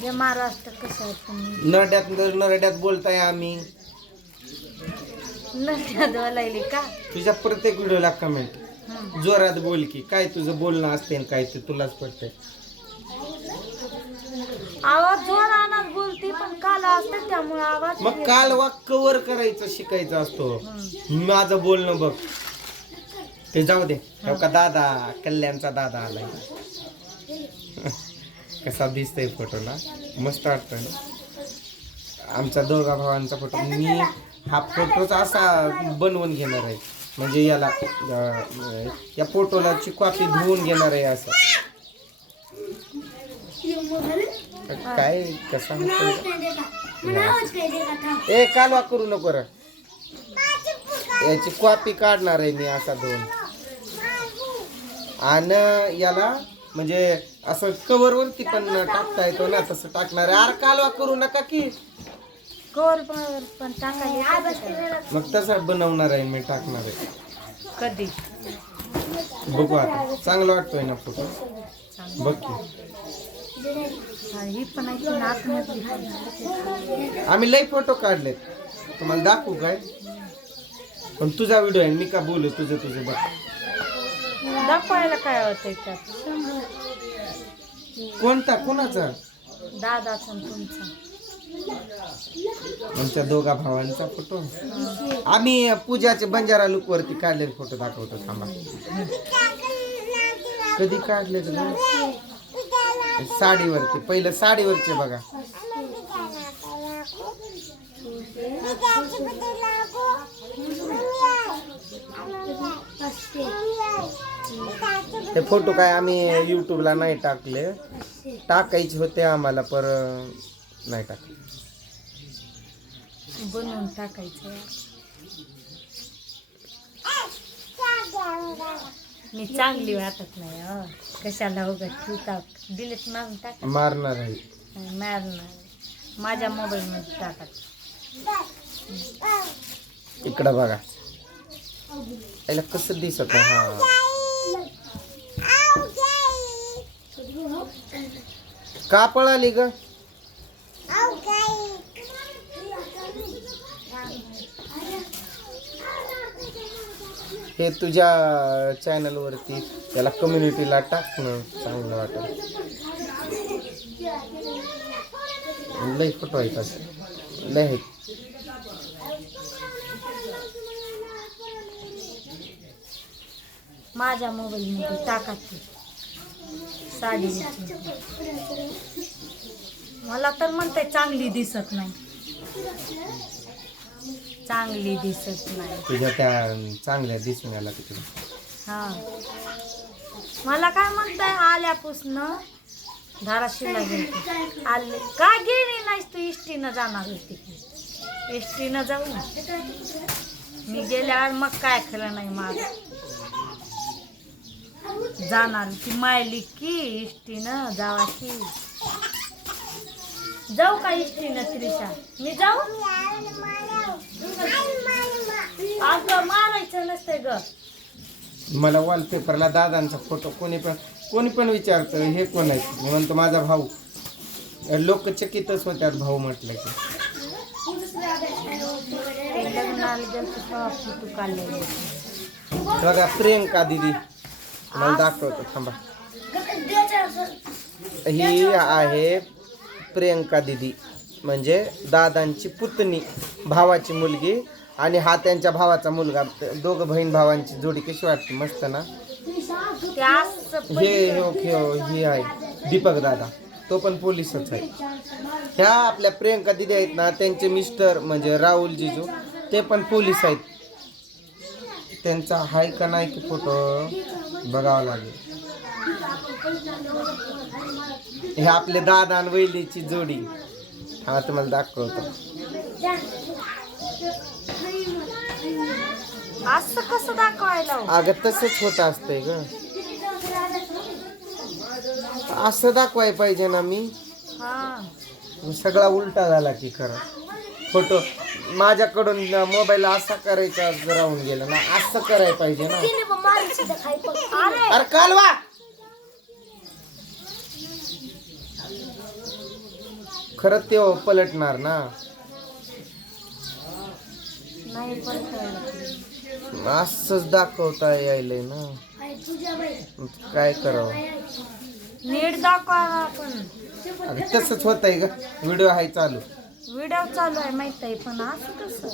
जे महाराष्ट्र कसं आहे तुम्ही नरड्यात बोलताय आम्ही. नरड्यात बोलायले का? तुझ्या प्रत्येक व्हिडिओला कमेंट जोरात बोल की काय तुझं बोलणं असते आणि काय ते तुलाच पडतंय. आवाज जोरात बोलते पण काल असते त्यामुळे आवाज. मग काल वाक कवर करायचं शिकायचं असतो. माझं बोलणं बघ ते जाऊ दे. का दादा कल्याणचा दादा आलाय. कसा दिसतोय फोटो ना, मस्त वाटतोय ना. आमच्या दोघा भावांचा फोटो. मी हा फोटोच असा बनवून घेणार आहे, म्हणजे याला या फोटोला ची कॉपी धुवून घेणार आहे असं. काय कसा ए कालवा करू नको रे. याची कॉपी काढणार आहे मी असा धुवून, आणि याला म्हणजे असं कवर वरती पण टाकता येतो ना, तसं टाकणार आहे. अरे कालवा करू नका की. कवर पण टाकायला मग तसं बनवणार आहे मी, टाकणार आहे. कधी बघू आता. चांगला वाटतोय ना फोटो, बघ की. ही पण आहे आतमध्ये. आम्ही लई फोटो काढलेत, तुम्हाला दाखवू काय? पण तुझा व्हिडिओ आहे, मी का बोलू? तुझं बघ. दाखवायला काय होतंय त्यात? कोणता कोणाचा? दादाचा आणि तुमचा. आमच्या दोघा भावांचा फोटो. आम्ही पूजाचे बंजारा लुक वरती काढलेले फोटो दाखवतो, थांबा. कधी काढले तुला? साडीवरती, पहिलं साडीवरचे बघा. हे फोटो काय आम्ही युट्यूबला नाही टाकले, टाकायचे होते आम्हाला, पर नाही टाकले. बनवून टाकायचं. मी चांगली वाटत नाही. कशाला उगाच ठेवता, डिलीट मारून टाक. मारणार आहे, मारणार. माझ्या मोबाईल मध्ये टाकायचं. इकडं बघा याला कसं दिसत आहे. हा का पळाली ग? हे तुझ्या चॅनल वरती त्याला कम्युनिटीला टाक ना, चांगलं वाटेल. लय फोटो आहेत असे, लय आहेत. माझ्या मोबाईल मध्ये टाकायची साडी. मला तर म्हणते चांगली दिसत नाही, चांगली दिसत नाही. तुझ्या त्या चांगल्या दिसून आला तिकडे. हा मला काय म्हणताय? आल्यापासून धाराशिवला गेली. आले का गेली नाहीस तू? इष्टीनं जाणार होती. इष्टीनं जाऊ ना. मी गेल्यावर मग काय खरं नाही माझं. जाणार ती मायली की इष्टीनं जावा की. जाऊ का इष्टीनं त्रिशा? मी जाऊ? अगं मारायचं नसतंय ग. मला वॉलपेपरला दादांचा फोटो कोणी पण विचारतं हे कोण आहे, म्हणतो माझा भाऊ. लोक चकितच होत्यात भाऊ म्हटलं की. फोटो काढलेले बघा प्रियंका दिदी, मला दाखवतो थांबा. ही आहे प्रियंका दिदी, म्हणजे दादांची पुतणी, भावाची मुलगी. आणि हा त्यांच्या भावाचा मुलगा. दोघं बहीण भावांची जोडी कशी वाटते? मस्त ना. हे आहे दीपक दादा, तो पण पोलीसच आहे. ह्या आपल्या प्रियंका दिदी आहेत ना, त्यांचे मिस्टर म्हणजे राहुल जिजू, ते पण पोलीस आहेत. त्यांचा हाय का नाही की फोटो बघावा लागेल. हे आपले दादा आणि वहिनीची जोडी. हा तुम्हाला दाखवतो. असं कसं दाखवायला? अगं तसंच होत असतंय ग, असं दाखवाय पाहिजे ना. मी सगळा उलटा झाला की खरं. फोटो माझ्याकडून मोबाईल असा करायचा राहून गेला ना, असं करायला पाहिजे ना. अरे कालवा खरं ते पलटणार ना. नाही पण असंच दाखवता यायलंय ना, काय करावं. नीट दाखवा आपण. अरे तसंच होतंय का, व्हिडिओ आहे चालू. व्हिडिओ चालू आहे माहित आहे, पण असं कसं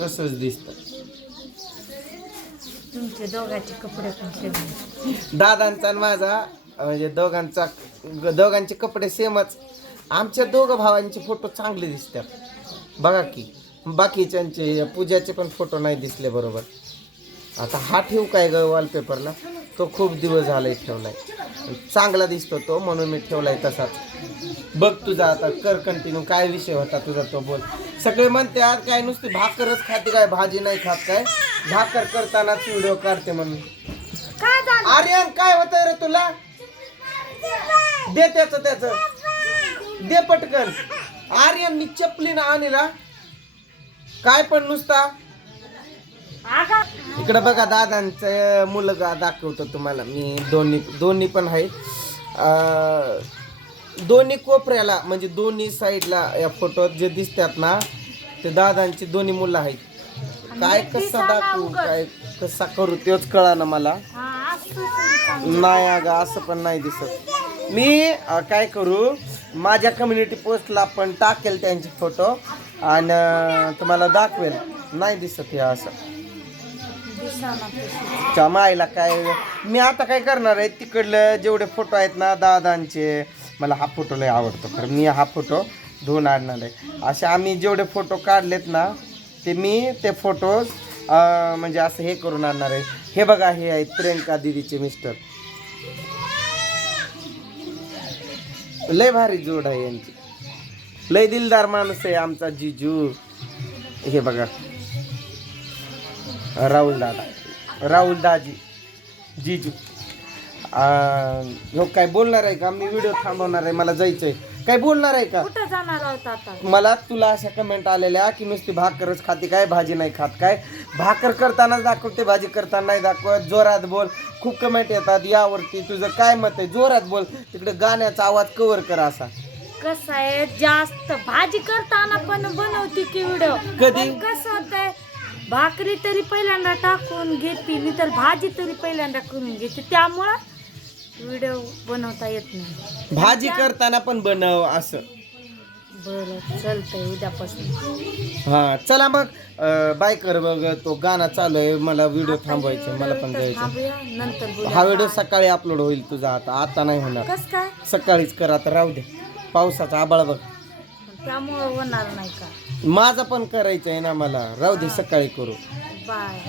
तसंच दिसतं. तुमचे दोघांचे कपडे पण ठेवले. दादांचा आणि माझा म्हणजे दोघांचे कपडे सेमच. आमच्या दोघं भावांचे फोटो चांगले दिसतात बघा की. बाकीच्यांचे पूजाचे पण फोटो नाही दिसले बरोबर. आता हा ठेवू काय ग वॉलपेपरला, तो खूप दिवस झालाय ठेवलाय, चांगला दिसतो तो म्हणून मी ठेवलाय तसाच. बघ तुझा आता कर कंटिन्यू. काय विषय होता तुझा तो बोल. सगळे म्हणते आज काय नुसती भाकरच खाते काय, भाजी नाही खात काय, भाकर करतानाच व्हिडिओ काढते म्हणून. काय झालं? आर्यन काय होतंय रे तुला, दे त्याच दे पटकन. आर्यन मी चपली ना आणला काय पण नुसता. इकडे बघा दादांचं मुलगा दाखवतो तुम्हाला मी. दोन्ही पण आहेत. दोन्ही कोपऱ्याला म्हणजे दोन्ही साईडला या फोटोत जे दिसतात ना ते दादांची दोन्ही मुलं आहेत. काय कसा दाखवू काय कसा करू तेच कळा ना मला. नाही अगं असं पण नाही दिसत. मी काय करू, माझ्या कम्युनिटी पोस्टला पण टाकेल त्यांचे फोटो आणि तुम्हाला दाखवेल. नाही दिसत हे असं मायला. काय मी आता काय करणार आहे, तिकडलं जेवढे फोटो आहेत ना दादांचे, मला हा फोटो लय आवडतो खरं. मी हा फोटो धुवून आणणार आहे. असे आम्ही जेवढे फोटो काढलेत ना ते मी ते फोटोज म्हणजे असं हे करून आणणार आहे. हे बघा हे आहेत प्रियंका दीदीचे मिस्टर. लय भारी जोड आहे यांची. लय दिलदार माणूस आहे आमचा जिजू. हे बघा राहुल दाजी जिजू. हो काय बोलणार आहे का, मी व्हिडिओ थांबवणार आहे, मला जायचंय. काय बोलणार आहे का, कुठं जाणार आहोत आता. मला तुला अशा कमेंट आलेल्या की नुसती भाकरच खाते काय, भाजी नाही खात काय. भाकर करताना दाखवते, भाजी करताना नाही दाखवत. जोरात बोल. खूप कमेंट येतात यावरती. तुझं काय मत आहे, जोरात बोल. तिकडे गाण्याचा आवाज कव्हर कर. असा कसं आहे, जास्त भाजी करताना पण बनवते की व्हिडिओ. कधी कसं होतंय, भाकरी तरी पहिल्यांदा टाकून घेते मी, तर भाजी तरी पहिल्यांदा करून घेते, त्यामुळं व्हिडिओ बनवता येत नाही. भाजी करताना पण बनव असं. बरं चालतंय उद्यापासून. हा चला मग बाय कर. बघ तो गाणं चालू आहे, मला व्हिडिओ थांबवायचं, मला पण जायचं. नंतर हा व्हिडिओ सकाळी अपलोड होईल तुझा. आता नाही होणार. कस काय सकाळीच कर. आता राहू दे, पावसाचा आबाळ बघ, त्यामुळं होणार नाही का. माझा पण करायचं आहे ना मला. राहू दे सकाळी करू. बाय.